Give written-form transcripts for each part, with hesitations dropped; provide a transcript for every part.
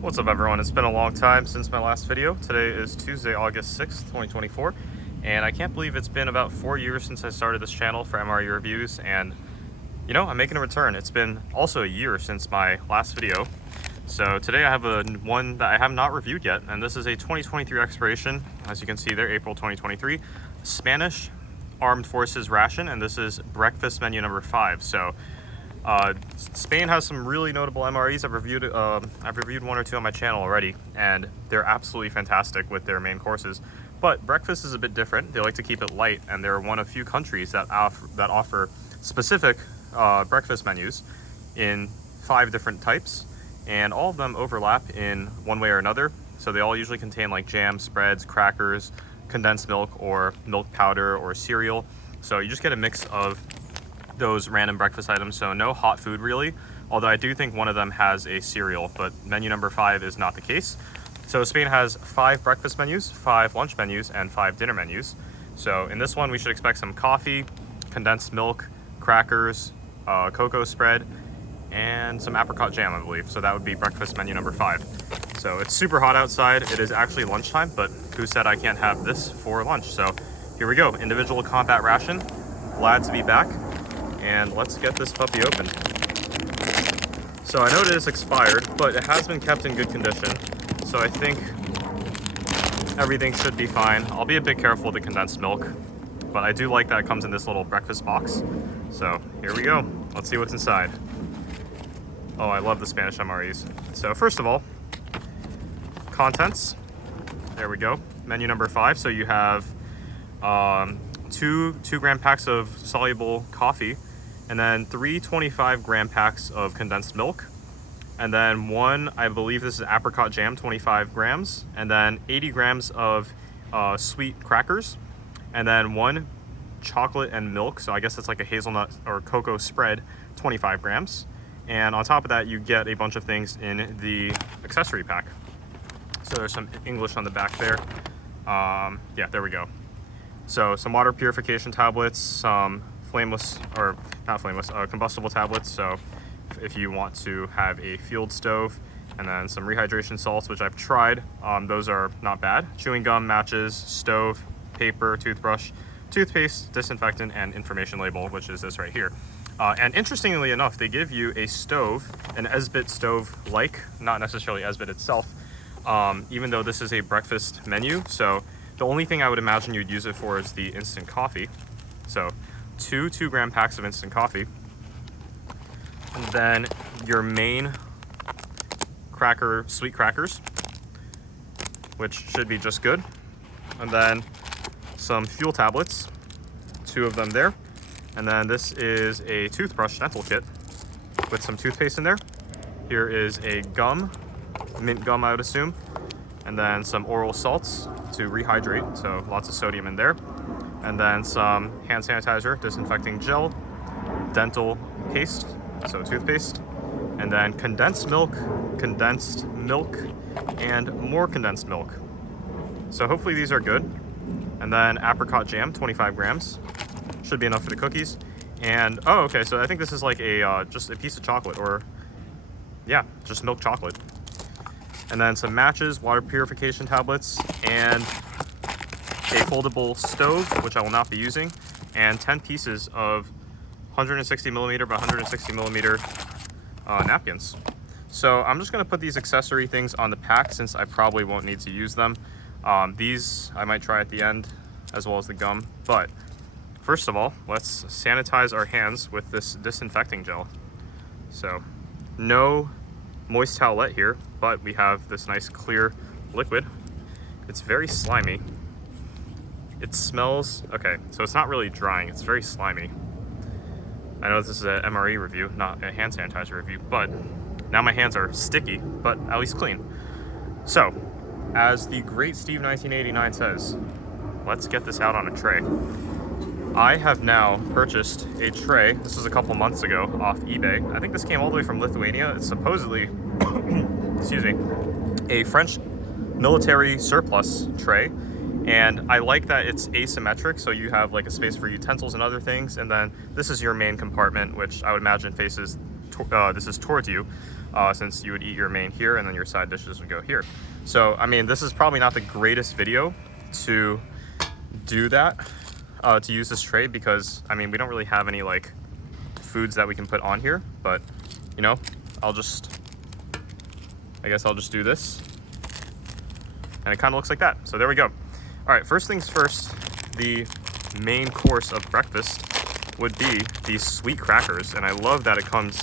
What's up everyone? It's been a long time since my last video. Today is Tuesday, August 6th, 2024, and I can't believe it's been about 4 years since I started this channel for MRE reviews, and you know, I'm making a return. It's been also a year since my last video. So today I have one that I have not reviewed yet, and this is a 2023 expiration. As you can see there, April 2023, Spanish Armed Forces ration, and this is breakfast menu number 5. So Spain has some really notable MREs. I've reviewed one or two on my channel already, and they're absolutely fantastic with their main courses. But breakfast is a bit different. They like to keep it light, and they're one of few countries that offer specific breakfast menus in 5 different types, and all of them overlap in one way or another. So they all usually contain like jam, spreads, crackers, condensed milk, or milk powder, or cereal. So you just get a mix of those random breakfast items, so no hot food really, although I do think one of them has a cereal, but menu number 5 is not the case. So Spain has 5 breakfast menus, 5 lunch menus, and 5 dinner menus. So in this one we should expect some coffee, condensed milk, crackers, cocoa spread, and some apricot jam, I believe. So that would be breakfast menu number 5. So it's super hot outside. It is actually lunchtime, but who said I can't have this for lunch? So here we go, individual combat ration. Glad to be back. And let's get this puppy open. So I know it is expired, but it has been kept in good condition. So I think everything should be fine. I'll be a bit careful with the condensed milk, but I do like that it comes in this little breakfast box. So here we go. Let's see what's inside. Oh, I love the Spanish MREs. So first of all, contents. There we go. Menu number 5. So you have 2 gram packs of soluble coffee, and then 3 25-gram packs of condensed milk, and then 1, I believe this is apricot jam, 25 grams, and then 80 grams of sweet crackers, and then 1 chocolate and milk, so I guess that's like a hazelnut or cocoa spread, 25 grams. And on top of that, you get a bunch of things in the accessory pack. So there's some English on the back there. Yeah, there we go. So some water purification tablets, some combustible tablets. So if you want to have a field stove, and then some rehydration salts, which I've tried. Those are not bad. Chewing gum, matches, stove, paper, toothbrush, toothpaste, disinfectant, and information label, which is this right here. And interestingly enough, they give you a stove, an Esbit stove-like, not necessarily Esbit itself, even though this is a breakfast menu. So the only thing I would imagine you'd use it for is the instant coffee. So 2 2-gram packs of instant coffee, and then your main sweet crackers, which should be just good, and then some fuel tablets, 2 of them there, and then this is a toothbrush dental kit with some toothpaste in there. Here is a gum, mint gum I would assume, and then some oral salts to rehydrate, so lots of sodium in there, and then some hand sanitizer, disinfecting gel, dental paste, so toothpaste, and then condensed milk, and more condensed milk. So hopefully these are good. And then apricot jam, 25 grams, should be enough for the cookies. And oh, okay, so I think this is like a just a piece of chocolate, or yeah, just milk chocolate. And then some matches, water purification tablets, and a foldable stove, which I will not be using, and 10 pieces of 160 millimeter by 160 millimeter napkins. So I'm just going to put these accessory things on the pack since I probably won't need to use them. These I might try at the end, as well as the gum. But first of all, let's sanitize our hands with this disinfecting gel. So no moist towelette here, but we have this nice clear liquid. It's very slimy. It smells, okay, so it's not really drying, it's very slimy. I know this is an MRE review, not a hand sanitizer review, but now my hands are sticky, but at least clean. So, as the great Steve 1989 says, let's get this out on a tray. I have now purchased a tray. This was a couple months ago off eBay. I think this came all the way from Lithuania. It's supposedly, excuse me, a French military surplus tray. And I like that it's asymmetric, so you have like a space for utensils and other things, and then this is your main compartment, which I would imagine faces this is towards you. since you would eat your main here and then your side dishes would go here. So, I mean, this is probably not the greatest video to do that, to use this tray, because, I mean, we don't really have any, like, foods that we can put on here, but, you know, I guess I'll just do this. And it kind of looks like that. So there we go. All right, first things first, the main course of breakfast would be these sweet crackers. And I love that it comes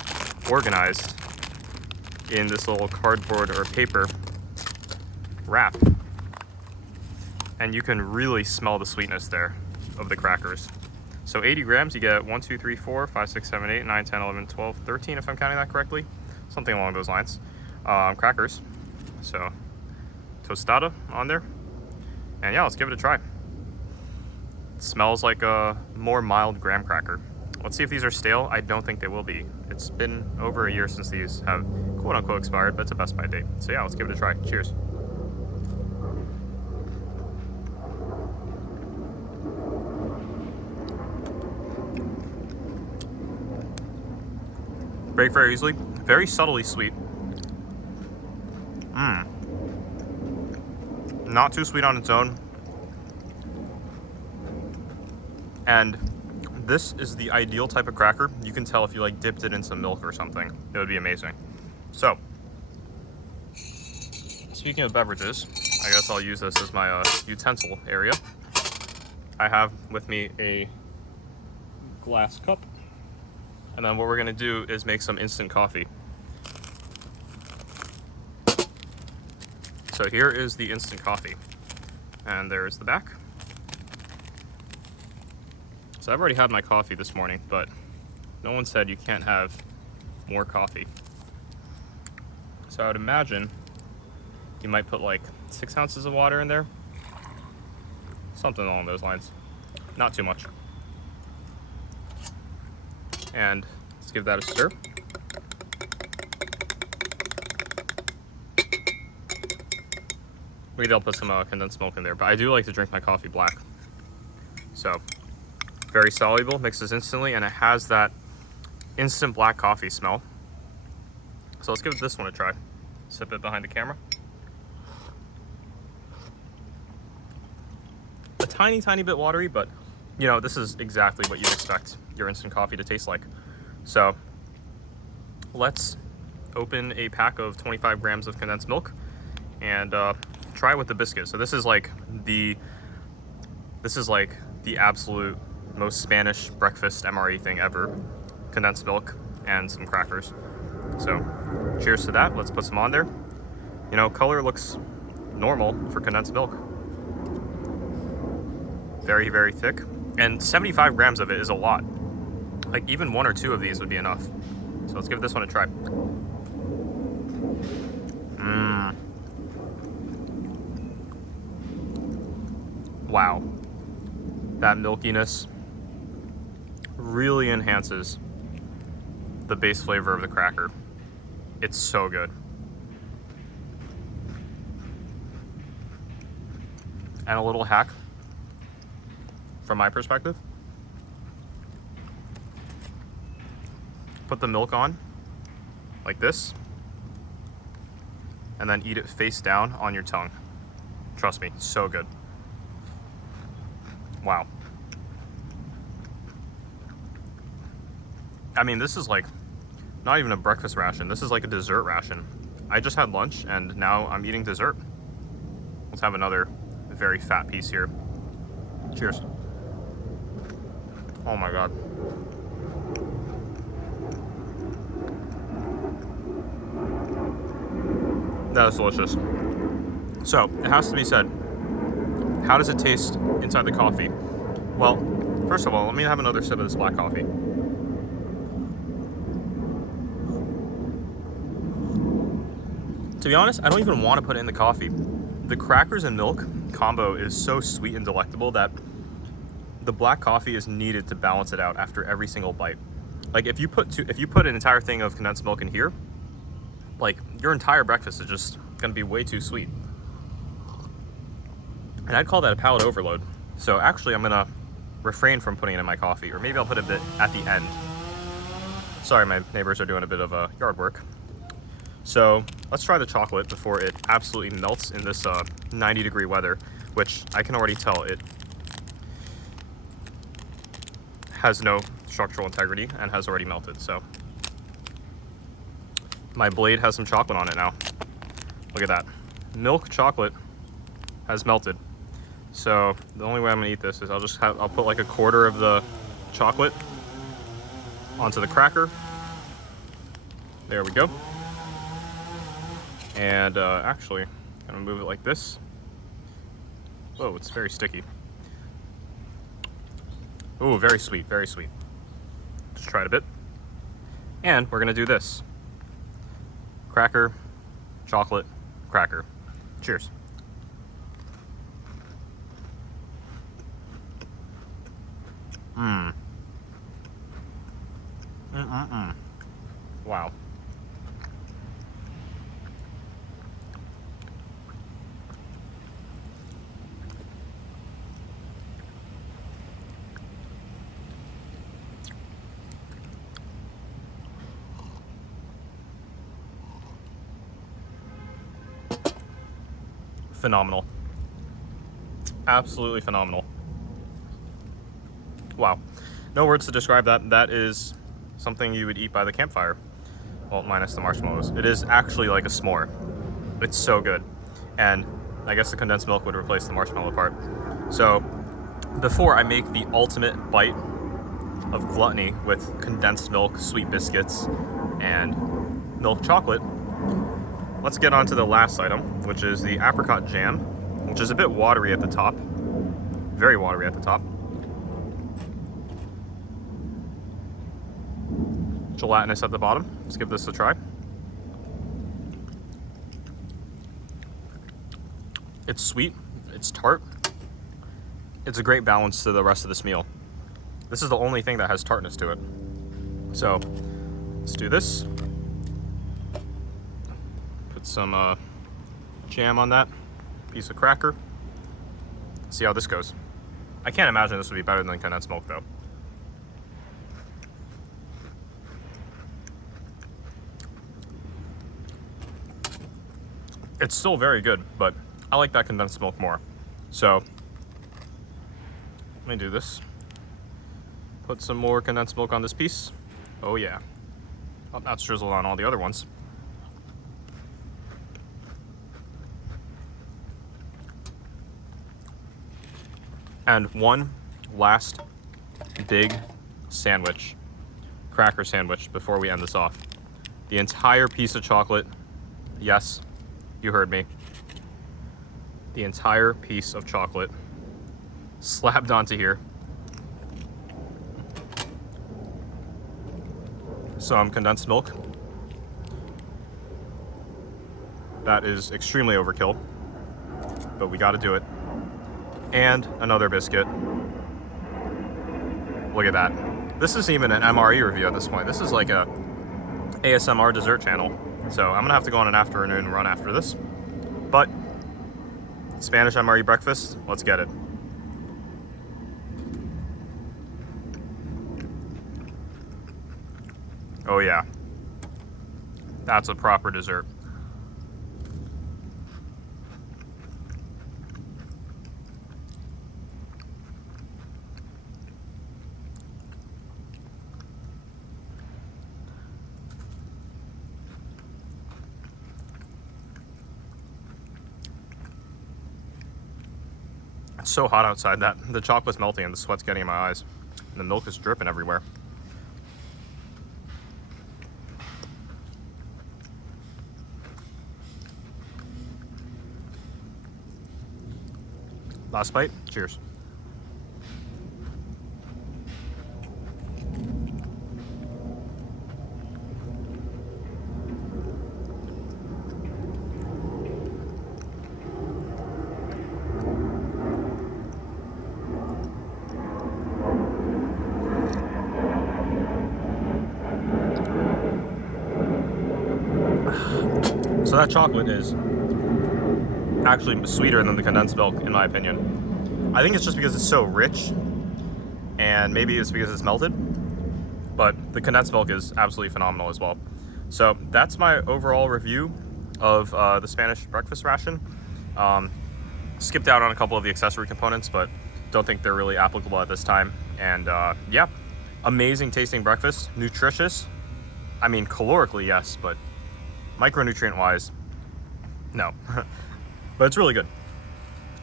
organized in this little cardboard or paper wrap. And you can really smell the sweetness there of the crackers. So 80 grams, you get 1, 2, 3, 4, 5, 6, 7, 8, 9, 10, 11, 12, 13, if I'm counting that correctly. Something along those lines. Crackers. So tostada on there. And yeah, let's give it a try. It smells like a more mild graham cracker. Let's see if these are stale. I don't think they will be. It's been over a year since these have quote unquote expired, but it's a Best By date. So yeah, let's give it a try. Cheers. Break very easily, very subtly sweet. Not too sweet on its own. And this is the ideal type of cracker. You can tell if you like dipped it in some milk or something. It would be amazing. So, speaking of beverages, I guess I'll use this as my utensil area. I have with me a glass cup. And then what we're gonna do is make some instant coffee. So here is the instant coffee. And there's the back. So I've already had my coffee this morning, but no one said you can't have more coffee. So I would imagine you might put like 6 ounces of water in there. Something along those lines. Not too much. And let's give that a stir. Maybe I'll put some condensed milk in there, but I do like to drink my coffee black. So, very soluble, mixes instantly, and it has that instant black coffee smell. So let's give this one a try. Sip it behind the camera. A tiny, tiny bit watery, but you know, this is exactly what you'd expect your instant coffee to taste like. So let's open a pack of 25 grams of condensed milk and try with the biscuit. So this is like the absolute most Spanish breakfast MRE thing ever. Condensed milk and some crackers. So cheers to that. Let's put some on there. You know, color looks normal for condensed milk. Very, very thick. And 75 grams of it is a lot. Like even 1 or 2 of these would be enough. So let's give this one a try. Wow. That milkiness really enhances the base flavor of the cracker. It's so good. And a little hack from my perspective. Put the milk on like this and then eat it face down on your tongue. Trust me, so good. Wow. I mean, this is like not even a breakfast ration. This is like a dessert ration. I just had lunch and now I'm eating dessert. Let's have another very fat piece here. Cheers. Oh my God. That is delicious. So, it has to be said, how does it taste inside the coffee? Well, first of all, let me have another sip of this black coffee. To be honest, I don't even want to put it in the coffee. The crackers and milk combo is so sweet and delectable that the black coffee is needed to balance it out after every single bite. Like if you put an entire thing of condensed milk in here, like your entire breakfast is just gonna be way too sweet. And I'd call that a palate overload. So actually I'm gonna refrain from putting it in my coffee, or maybe I'll put a bit at the end. Sorry, my neighbors are doing a bit of yard work. So let's try the chocolate before it absolutely melts in this 90-degree weather, which I can already tell it has no structural integrity and has already melted. So my blade has some chocolate on it now. Look at that. Milk chocolate has melted. So the only way I'm gonna eat this is I'll put like a quarter of the chocolate onto the cracker. There we go. And actually, I'm gonna move it like this. Whoa, it's very sticky. Ooh, very sweet, very sweet. Just try it a bit. And we're gonna do this. Cracker, chocolate, cracker. Cheers. Mmm. Wow. Phenomenal. Absolutely phenomenal. Wow. No words to describe that. That is something you would eat by the campfire. Well, minus the marshmallows. It is actually like a s'more. It's so good. And I guess the condensed milk would replace the marshmallow part. So before I make the ultimate bite of gluttony with condensed milk, sweet biscuits, and milk chocolate, let's get on to the last item, which is the apricot jam, which is a bit watery at the top. Very watery at the top. Gelatinous at the bottom. Let's give this a try. It's sweet, it's tart. It's a great balance to the rest of this meal. This is the only thing that has tartness to it. So let's do this. Put some jam on that, piece of cracker. See how this goes. I can't imagine this would be better than condensed milk though. It's still very good, but I like that condensed milk more. So let me do this. Put some more condensed milk on this piece. Oh yeah. Oh, that's drizzled on all the other ones. And one last big sandwich, cracker sandwich, before we end this off. The entire piece of chocolate, yes, you heard me. The entire piece of chocolate slapped onto here. Some condensed milk. That is extremely overkill, but we gotta do it. And another biscuit. Look at that. This isn't even an MRE review at this point. This is like a ASMR dessert channel. So I'm gonna have to go on an afternoon run after this. But Spanish MRE breakfast, let's get it. Oh yeah. That's a proper dessert. It's so hot outside that the chocolate's melting and the sweat's getting in my eyes. And the milk is dripping everywhere. Last bite, cheers. So that chocolate is actually sweeter than the condensed milk, in my opinion. I think it's just because it's so rich, and maybe it's because it's melted, but the condensed milk is absolutely phenomenal as well. So that's my overall review of the Spanish breakfast ration. Skipped out on a couple of the accessory components, but don't think they're really applicable at this time. And yeah, amazing tasting breakfast, nutritious. I mean, calorically, yes, but micronutrient wise, no. But it's really good.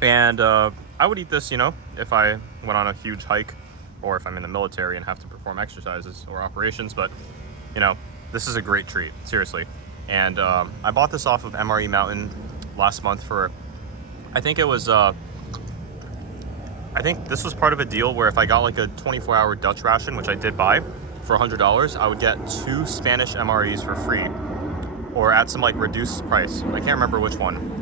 And I would eat this, you know, if I went on a huge hike or if I'm in the military and have to perform exercises or operations. But, you know, this is a great treat, seriously. And I bought this off of MRE Mountain last month for, I think it was, I think this was part of a deal where if I got like a 24-hour Dutch ration, which I did buy for $100, I would get 2 Spanish MREs for free or at some like reduced price. I can't remember which one.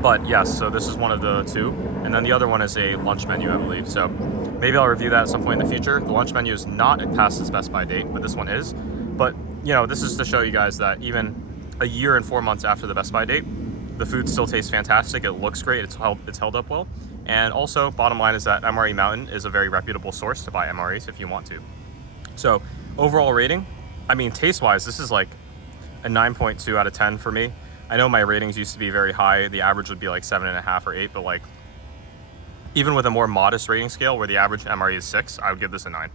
But yes, so this is one of the 2. And then the other one is a lunch menu, I believe. So maybe I'll review that at some point in the future. The lunch menu is not past its best by date, but this one is. But, you know, this is to show you guys that even a year and 4 months after the best by date, the food still tastes fantastic. It looks great. It's held up well. And also, bottom line is that MRE Mountain is a very reputable source to buy MREs if you want to. So overall rating, I mean, taste-wise, this is like a 9.2 out of 10 for me. I know my ratings used to be very high. The average would be like 7.5 or 8, but like even with a more modest rating scale where the average MRE is 6, I would give this a 9.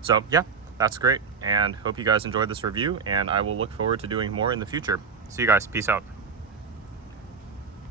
So yeah, that's great. And hope you guys enjoyed this review, and I will look forward to doing more in the future. See you guys. Peace out.